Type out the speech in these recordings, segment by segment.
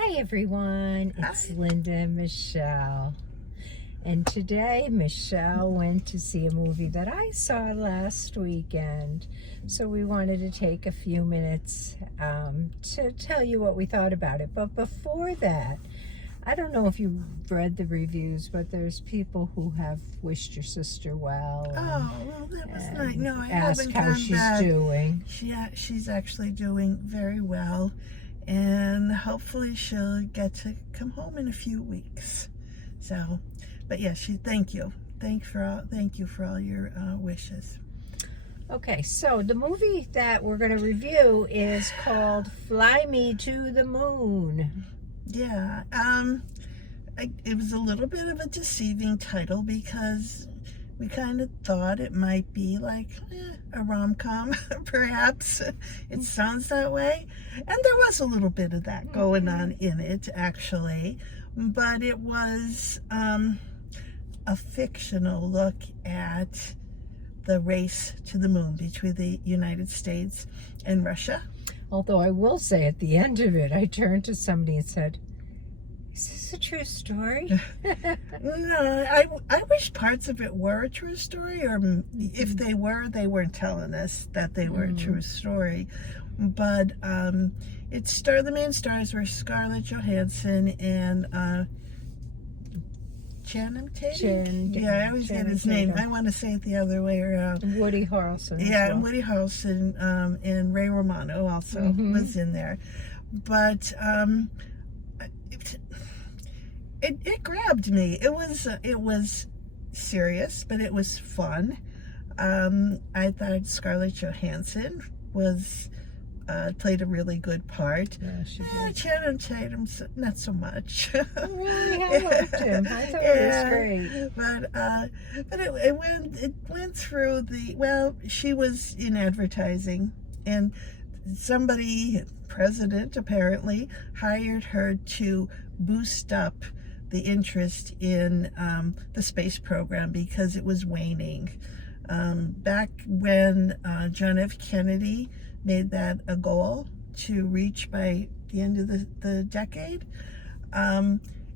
Hi everyone, it's Linda and Michelle. And today Michelle went to see a movie that I saw last weekend. So we wanted to take a few minutes to tell you what we thought about it. But before that, I don't know if you read the reviews, but there's people who have wished your sister well. Well, that was nice. No, I asked haven't how done she's that. doing. She's actually doing very well, and hopefully she'll get to come home in a few weeks. So, but yeah, thank you for all your wishes. Okay, so the movie that we're going to review is called Fly Me to the Moon. Yeah, it was a little bit of a deceiving title because we kind of thought it might be like a rom-com, perhaps. It sounds that way. And there was a little bit of that going on in it, actually. But it was a fictional look at the race to the moon between the United States and Russia. Although I will say at the end of it, I turned to somebody and said, "Is this a true story?" No, I wish parts of it were a true story, or if they weren't telling us that they were a true story. But the main stars were Scarlett Johansson and Channing Tatum. I always get his name. I want to say it the other way around. Woody Harrelson. Yeah, well. Woody Harrelson and Ray Romano also was in there. But it grabbed me. It was serious, but it was fun. I thought Scarlett Johansson played a really good part. Yeah, she did. Channing Tatum, not so much. Oh, really? I loved him. I thought it was great. But it went through she was in advertising, and president apparently, hired her to boost up the interest in the space program because it was waning. Back when John F. Kennedy made that a goal to reach by the end of the decade,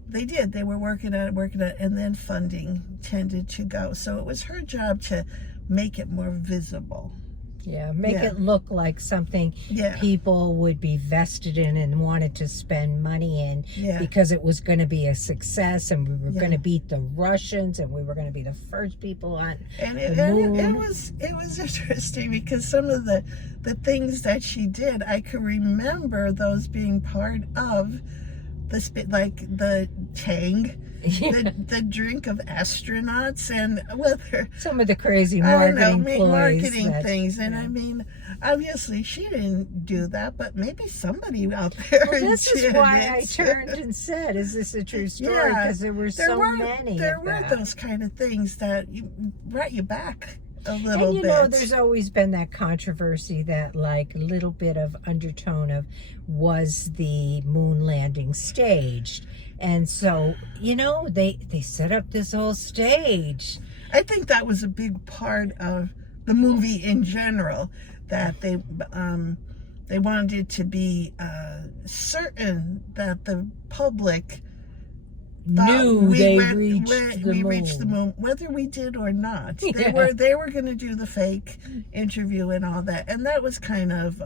they were working at it, and then funding tended to go. So it was her job to make it more visible. Yeah, make it look like something people would be vested in and wanted to spend money in because it was going to be a success, and we were going to beat the Russians, and we were going to be the first people on the moon. It was interesting because some of the things that she did, I can remember those being part of the Tang. The drink of astronauts, and some of the crazy marketing things. And I mean, obviously she didn't do that, but maybe somebody out there this is why I turned and said, "Is this a true story?" Because there were many. There were those kind of things that brought you back a little and you bit. know, there's always been that controversy that like a little bit of undertone of, was the moon landing staged? And so, you know, they set up this whole stage. I think that was a big part of the movie in general, that they wanted to be certain that the public knew we reached the moon, whether we did or not. They were going to do the fake interview and all that, and that was kind of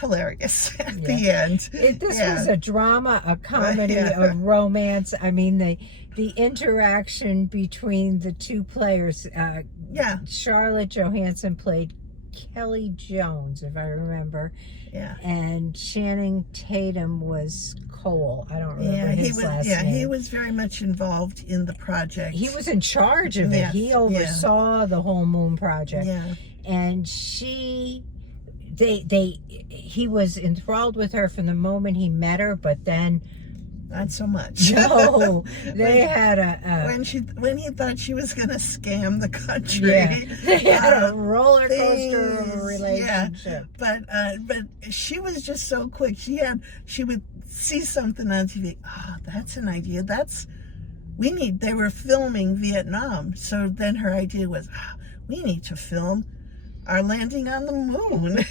hilarious at the end. This was a drama, a comedy, a romance. I mean, the interaction between the two players. Scarlett Johansson played Kelly Jones, if I remember. Yeah. And Channing Tatum was Cole. I don't remember his last name. He was very much involved in the project. He was in charge of it. He oversaw the whole moon project. Yeah. And he was enthralled with her from the moment he met her, but then not so much. No, they had when he thought she was going to scam the country. They had a roller coaster of a relationship. But she was just so quick. She would see something on TV. That's an idea. They were filming Vietnam, so then her idea was, we need to film our landing on the moon.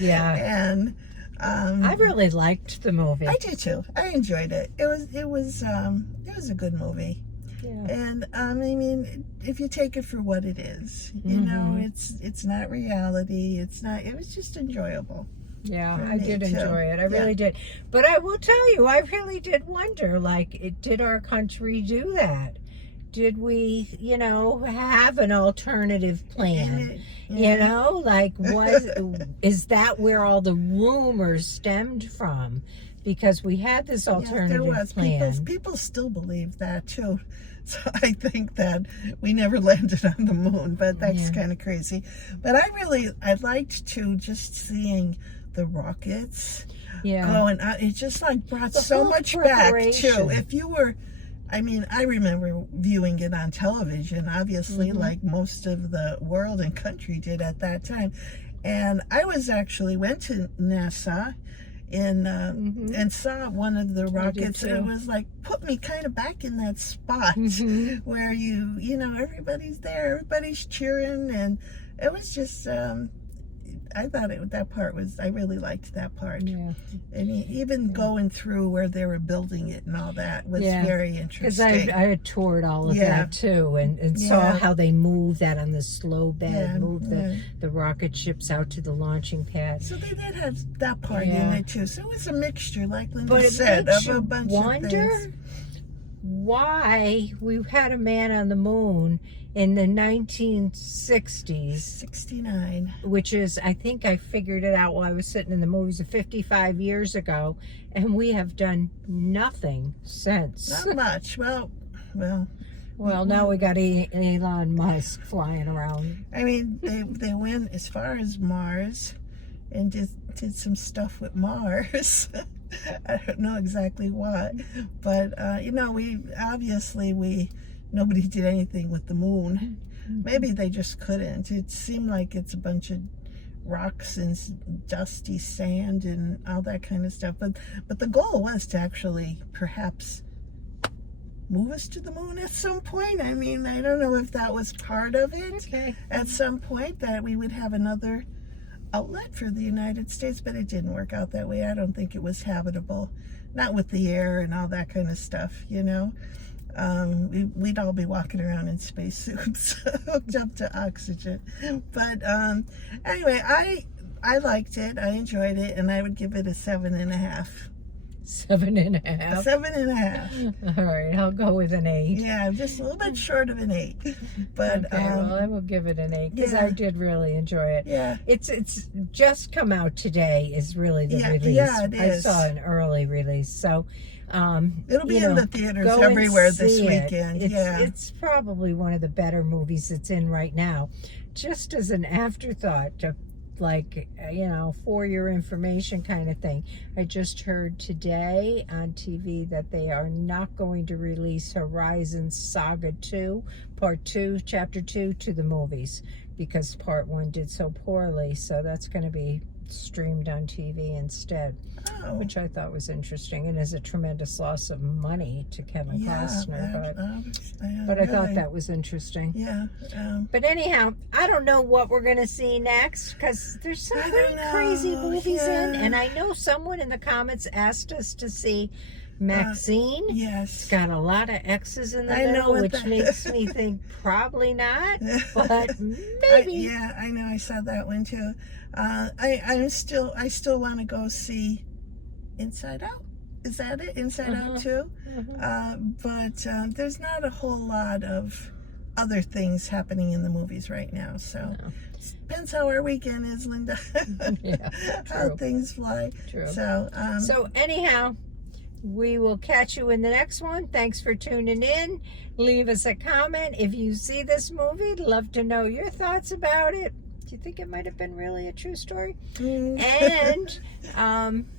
And I really liked the movie. I did too. I enjoyed it. It was a good movie. Yeah. And I mean, if you take it for what it is, you know, it's not reality. It was just enjoyable. Yeah, For I me, did too. enjoy it. I Yeah. really did. But I will tell you, I really did wonder, like, did our country do that? Did we, you know, have an alternative plan? You know, like, is that where all the rumors stemmed from? Because we had this alternative plan. People still believe that too. So I think that we never landed on the moon, but that's kind of crazy. But I liked to just seeing the rockets going out. It just like brought so much back too. If you were, I mean, I remember viewing it on television, obviously, like most of the world and country did at that time. And I went to NASA and saw one of the rockets, and it was like put me kind of back in that spot where you know, everybody's there, everybody's cheering, and it was just I thought I really liked that part. Yeah. And even going through where they were building it and all that was very interesting. Because I had toured all of that too, and saw how they moved that on the slow bed, moved the rocket ships out to the launching pad. So they did have that part in it too. So it was a mixture, like Linda said, of a bunch of things. Why we had a man on the moon in the 1960s. 69. Which is, I think I figured it out while I was sitting in the movies 55 years ago, and we have done nothing since. Not much. Well, now we got Elon Musk flying around. I mean, they went as far as Mars and did some stuff with Mars. I don't know exactly what, but you know, nobody did anything with the moon. Maybe they just couldn't. It seemed like it's a bunch of rocks and dusty sand and all that kind of stuff. But the goal was to actually perhaps move us to the moon at some point. I mean, I don't know if that was part of it. At some point that we would have another outlet for the United States, but it didn't work out that way. I don't think it was habitable, not with the air and all that kind of stuff, you know. We'd all be walking around in spacesuits hooked up to oxygen. But anyway, I liked it. I enjoyed it, and I would give it a 7.5. 7.5. 7.5. All right, I'll go with an 8. Yeah, just a little bit short of an 8. But okay, well, I will give it an 8 because I did really enjoy it. Yeah, it's just come out today. Is really the release. Yeah, it is. I saw an early release, so it'll be in the theaters everywhere this weekend. It's probably one of the better movies that's in right now. Just as an afterthought, to like, you know, for your information kind of thing. I just heard today on TV that they are not going to release Horizon Saga 2, Part 2, Chapter 2 to the movies because Part 1 did so poorly. So that's going to be streamed on TV instead, which I thought was interesting and is a tremendous loss of money to Kevin Costner. But I thought that was interesting. Yeah. But anyhow, I don't know what we're going to see next because there's some pretty crazy movies in. And I know someone in the comments asked us to see Maxine. Yes. It's got a lot of X's in the middle, which makes me think probably not, but maybe. I know. I saw that one too. I still want to go see Inside Out. Is that it? Inside Out 2? But there's not a whole lot of other things happening in the movies right now. So depends how our weekend is, Linda. How things fly. True. So anyhow, we will catch you in the next one. Thanks for tuning in. Leave us a comment. If you see this movie, love to know your thoughts about it. Do you think it might have been really a true story? And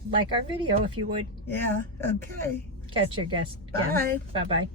like our video if you would. Yeah, okay. Catch your guest. Bye. Bye-bye.